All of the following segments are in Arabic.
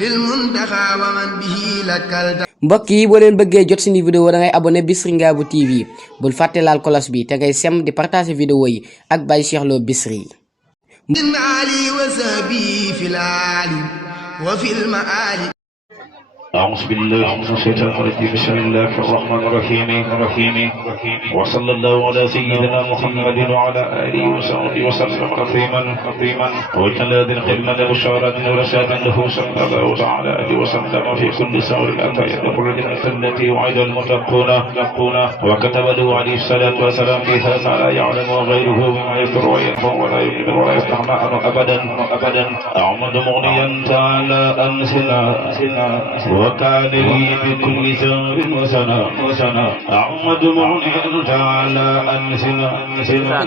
للمنتخى ومن به لك mbokk yi boo leen bëggee jot suñu vidéo da ngay abonné Bichri Ngabou TV bul fàtte laal cloche bi te ngay sem di partager vidéo yi ak Baye Cheikh Lo Bichri علي وسبي في العالي وفي المآل. أعوذ بالله من الشيطان الرجيم بسم الله الرحمن الرحيم وصلى الله على سيدنا محمد وعلى آله وصحبه وسلم تسليما وجعل هذه الخدمة بشارة ورشاد له صلى الله تعالى عليه وسلم في كل سور الأتى يدخل الجنة التي وعد المتقون وكتب له عليه الصلاة والسلام فيها ما لا يعلم غيره مما يذكر وينفع ولا يؤمن ولا يستغنى عنه أبدا أعمد مغنيا تعالى أنسنا وكان لي بكل ثوب وسنا أعمد مغنيا تعالى أنسنا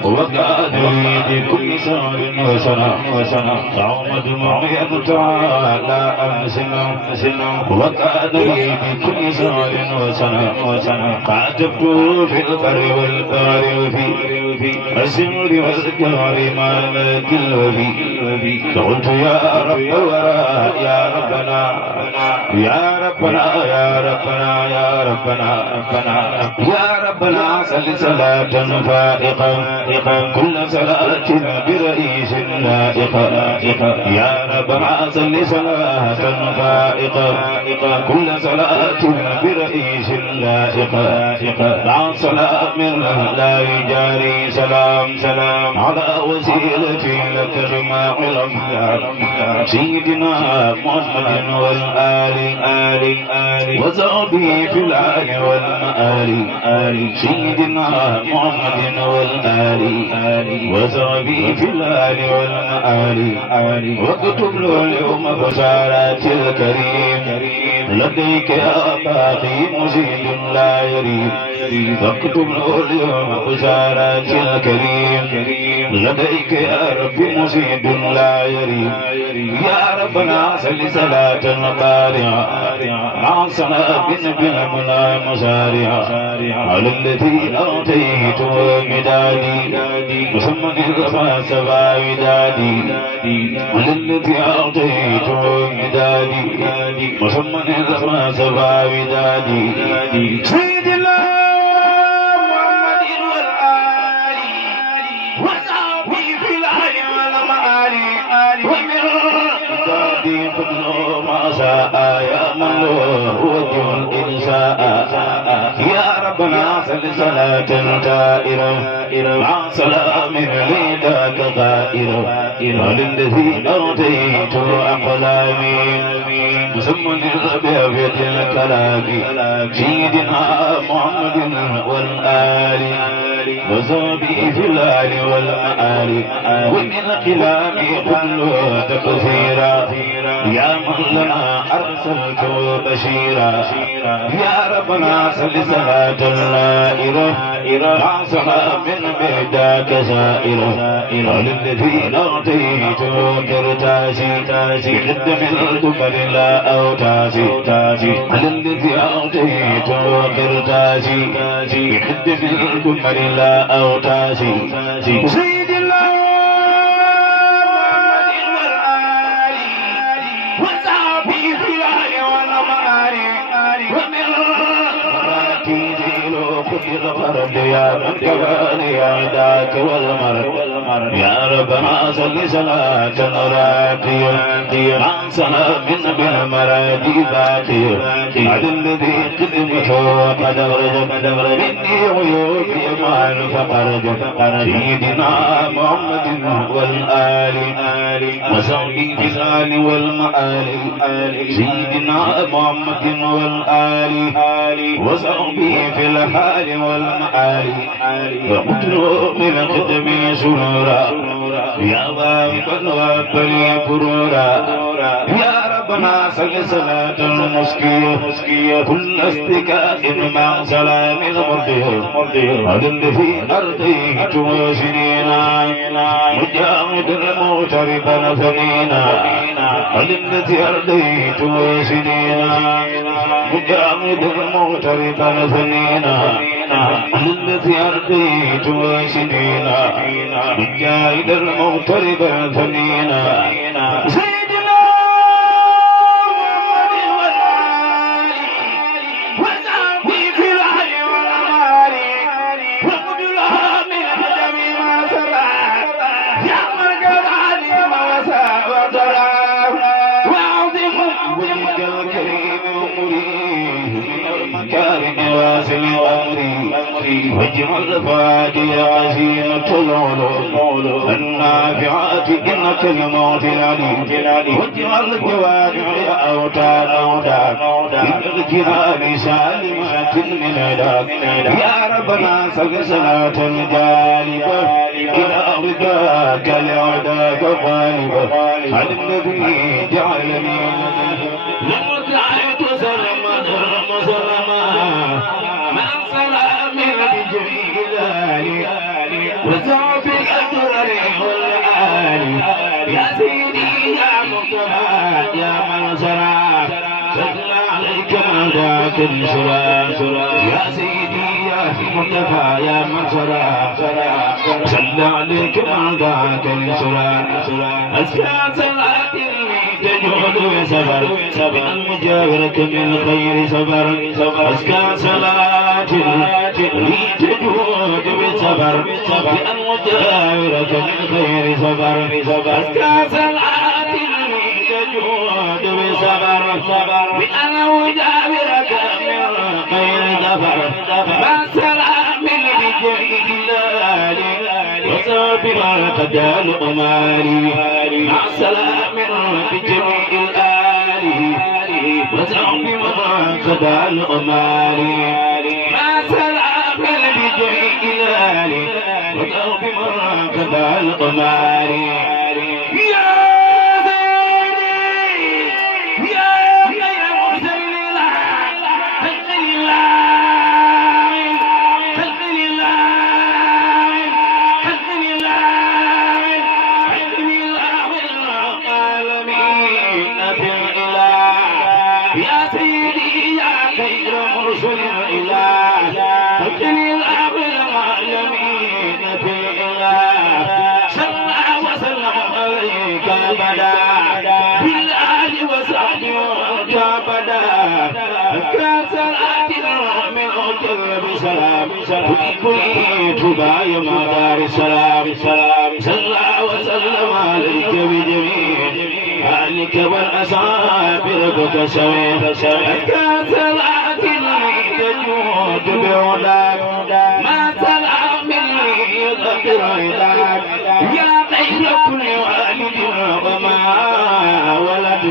وكان لي بكل ثوب وسنا أعمد مغنيا تعالى أنسنا وكان لي بكل ثوب وسنا عجبت في البر والبحر وفي السمر والجهر ما ملك الوفي قلت يا رب يا ربنا صل صلاة فائقة كل صلاة برئيس لائق يا ربنا صل صلاة فائقة كل صلاة برئيس لائق مع سلام لا يجاري سلام على وسيلتي لك بما علم سيدنا محمد والآل وصحبه في الآل والمآل سيدنا محمد والآل وصحبه في الآل والمآل واكتب له اليوم بشارات الكريم لديك يا باقي مزيد لا يريد واكتب له اليوم بشارات الكريم لديك يا رب مزيد لا يريد يا ربنا صل صلاة قارعة مع صلاة بالمنى مسارعة على الذي أعطيت مدادي مسمى الخاص ودادي على الذي أعطيت مدادي مسمى الخاص ودادي سيد الله محمد والآل وصحبه في الآل والمآل ومن دادي فضل ما شاء يا من له وجه الإنشاء يا ربنا صل صلاة تائرة مع سلام لذاك غائرة وللذي أعطيت أقلامي مسمى بأبيض الكلام سيدنا محمد والآل وصحبه في الآل والمآل ومن خلام كل تقصيرا يا من لنا أرسلت بشيرا يا ربنا صل صلاة اللائرة مع سلام بهداك سائرة وللذي أعطيت كرتاسي بقدم الكبر لا أوتاسي وللذي أعطيت كرتاسي بقدم الكبر لا أوتاسي سيد الله يا من كفاني عداك والمرء يا ربنا صل صلاة راقية عن سلام بالمراجي باقية على الذي قدمه قد أخرج مني عيوبي معا فخرج سيدنا محمد والآل وصحبه في الآل والمآل سيدنا محمد والآل وصحبه في الحال والمآل وقتلوا من قدمي سرورا يا بابا وابلي فرورا يا ربنا صل صلاة المسكية كل استكاء مع سلام المرضي الذي أرضيت سنينا مجاهد المغترب ثنينا الذي أرضيت سنينا مجاهد المغترب ثنينا الذي أرضيت سنينا مجاهد المغترب ثنينا سيدنا وجهك الكريم أمري من المكارم واسع أمري واجعل فادي عزيمة العلوم النافعات إنك الموت العليم واجعل جوامع أوتاد من الجنان سالمات من عداك يا ربنا سق صلاة الجالبة إلى رضاك لعداك غالبة على النبي جعلني لقد عيت سلما من سلام بجميل وزعف الأدرار والآل يا سيدي يا مصطفى يا من سرى صلى عليك من ذاك السلام يا سيدي يا مصطفى يا من سرى صلى عليك من ذاك السلام أسكى صلاة تجعل سبر من مجاورك من خير سبر أسكى صلاة لي تجود بسبر بأن مجاورك من خير سبر أسكى صلاة لي تجود بسبر بأن مجاورك من خير سبر ما سلام بجميل الله وصابر قدال أمالي مع سلام بجميع الآله وصابر قدال أمالي مع سلام بجميع الآله وصابر قدال أمالي يا زيني يا خير مرسل يا سيدي يا خير مرسل الإله تجني الأمر العالمين في الإله صلى وسلم عليك أبدا بالآل وصحبه أبدا أذكى صلاة من أجل بسلام كل تبايا مدار السلام صلى وسلم عليك بجميع ذلك والأصحاب ربك سويت كسلعة تجود بعلاك ما سلع مني يغفر علاك يا خير كل والد وما ولد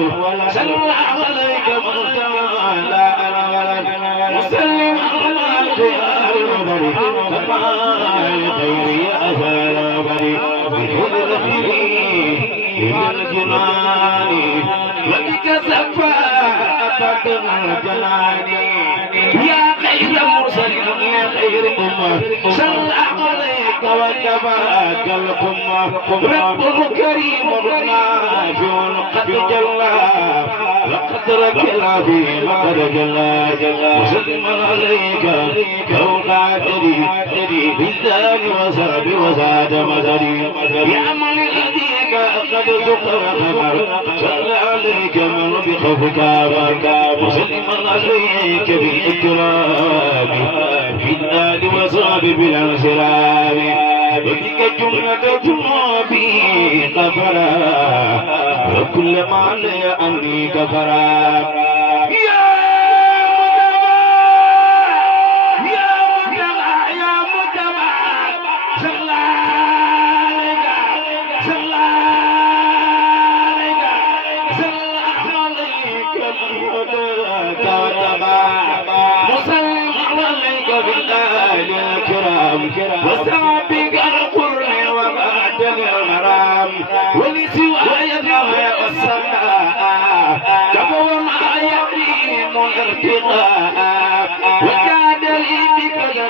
سلع عليك مرتوى لا أنا ولد وسلم على خيار البري كما لخير يا أثار البري بحب إلى الجنان وبك سفى أبدا الجنان يا خير مرسل يا خير أمة صلى عليك وكفاك الأمة رب كريم نافع قد جلى لقد ركنا في مقد جلى وسلم عليك فوق عدري بالذات وسرب وزاد مدري يا من الذي قد سقر خبر صلى عليك من بخوفك وسلم عليك بالإكرام بالآل وصحب بالانسلام وبك جملة جنوبي غفرا وكل ما علي أني كفرا وسابق القرن وبعد المرام ولسواي النهي والسماء كفوا ما يعلم الارتقاء وجاد لي بكذا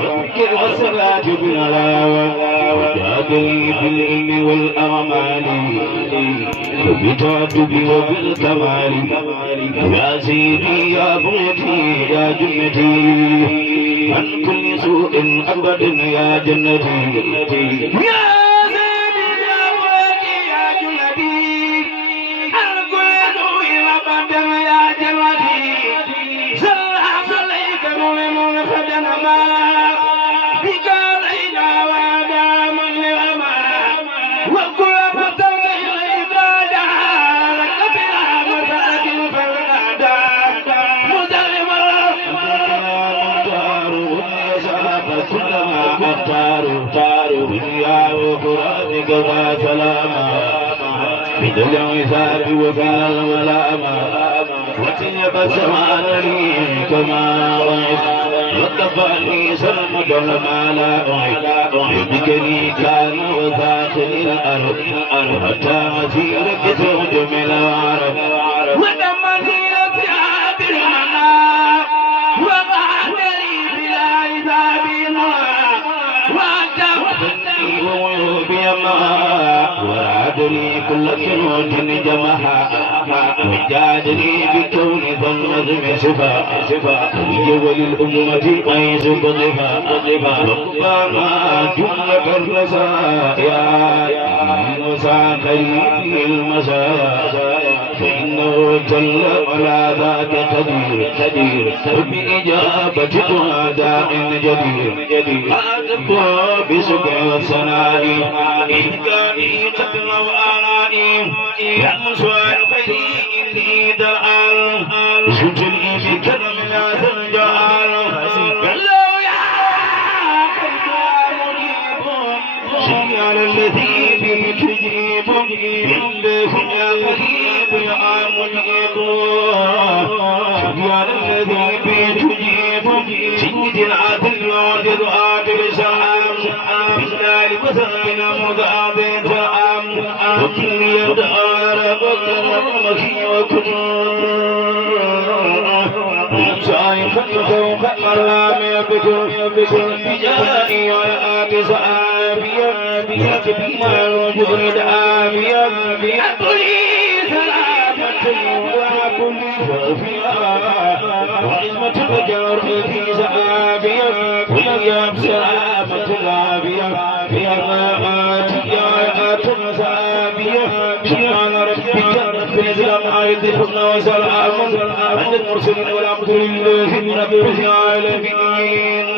وذكر والصلاة بالعلاوة وجاد لي بالعلم والأعمال وبالتعدد وبالكمال يا سيدي يا بغيتي يا جنتي عن كل سوء أبدا يا جنتي يا زيني يا بغيتي يا جنتي عن كل سوء أبدا يا جنتي صلى عليك نور خدنا ما بك علينا ودام النعمة وكل فتن العبادة لك بلا كفى سلاما بدل العذاب وفي الملامة وتجب السماء لي كما وعد وكفاني سلمد ما لا أعد بكني كان وفاخر الأرض حتى مسير كتود من العرب ودمني لثياب المنام ومعدني بلا عذاب وأتمني وعيوبي ما ورعدني كل كنوت جمعها وجادني بكون ذا النظم صفا وللأمة أيز بضفا وقباما جملة الرزايا وساقي المسايا فإنه جل ولا ذاك قدير بإجابة دعاء جدير أدب بسكر سنائي إذ كاني قتل وآنائي يأمس الخير إني دعال سجني بكرم لا تنجعل الله يا مجيب سيال الذي به تجيب ينبه يا قريب يا مجيب سيال الذي به تجيب سيد العدل وجد عادل سلام بالله وسلمنا مذعب سلام وكل يدعى ربك ومخي وكل شايخ فوق مرام بكل بجائي وآت سآبيا بيكبما وجود آبيا بيكبلي سلامة وكل فافيا وعزمة البجار في سآبيا ويجاب سلامة الآبيا في أمامات جاءت مسابيا سبحان ربك رب العزة عما يصفون وسلام على المرسلين والحمد لله رب العالمين.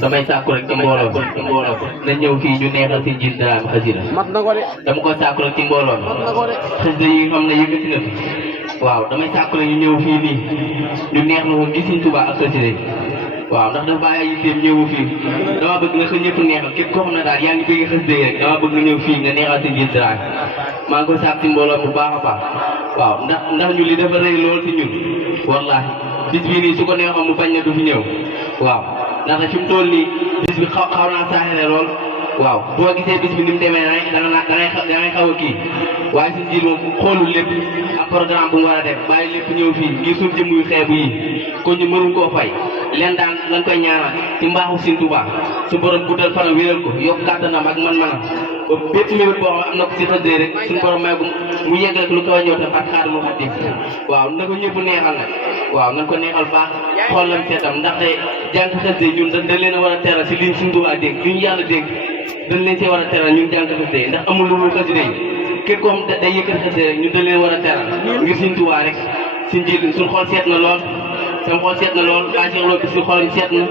damay sàkku rek ci mbooloo na ñëw fii ñu neexal si njiit Dramé xasida dama ko sàkku rek ci mbooloo xasida yi xam ne yëkkati na fi waaw damay sàkku rek ñu ñëw fii nii ñu neex na ko gis Sëriñ Tuubaa ak xasida yi waaw ndax dafa bàyyi yitteem ñëwu fii dama bëgg nga ko ñëpp neexal képp koo xam ne daal yaa ngi bëgg xasida yi rek dama bëgg nga ñëw fii nga neexal si njiit Dramé maa ngi ko sàkku ci mbooloo bu baax a baax waaw ndax ñu li dafa rëy lool ci ñun wallaahi bis bii nii su ko neexoon mu bañ na du fi ñëw waaw ndax fi mu toll nii bis bi xaw naa saaxile lool waaw boo gisee bis bi ni mu demee dangay xaw a kii waaye suñu jiir moom xoolul lépp am programme bu mu war a def bàyyi lépp ñëw fii ngir suñu jëmm yu xeebu yi kon ñu mënuñ koo fay leen daan lañ koy ñaanal ci mbaaxu Sëriñ Tuubaa su borom guddal fanam wéral ko yokk kàttanam ak man-manam ba bépp mébét boo xam am na ko si xasida rek suñu borom may ko mu yeggale ko lu kaw a ñëw tam ak Xaadimu Xaadim waaw na ko ñëpp neexal nag waaw nañ ko neexal baax xool lam seetam ndaxte jàng xasida ñun dañ leen a war a teral si liñ Sëriñ Tuubaa dégg li ñu yàlla dégg dañ leen see war a teral ñun jàng xasida ndax amul lu muy xasida yi képp koo xam day yëkkati xasida rek ñun dañ leen war a teral ngir Sëriñ Tuubaa rek si njiit suñ xool seet na lool sama xool seet na lool baa Cheikh Lo bi si xolam seet na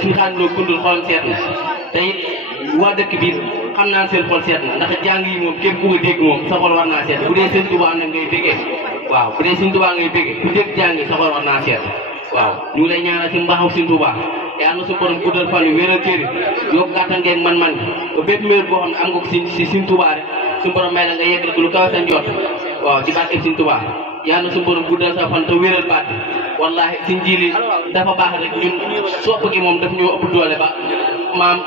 suñu Xaadim Lo gundul xolam seet na te it waa dëkk bi xam naa seen xol seet na ndax jàng yi moom képp ku ko dégg moom sa xol war naa seet bu dee Sëriñ Tuubaa nag ngay déggee waaw bu dee Sëriñ Tuubaa ngay déggee ku dégg jàng yi sa xol war naa seet waaw ñu ngi lay ñaanal si mbaaxu Sëriñ Tuubaa yàlla na su borom guddal fan yu wéral cëri yokk kàttan ngeen man-man ba bépp mbir boo xam ne am nga ko si Sëriñ Tuubaa rek su borom may la nga yegg lu kaw sa njort waaw ci barke Sëriñ Tuubaa yàlla na su borom guddal sa fan te wéral baat wallahi si njiili dafa baax rek ñun sopp gi moom daf ñoo ëpp doole ba maam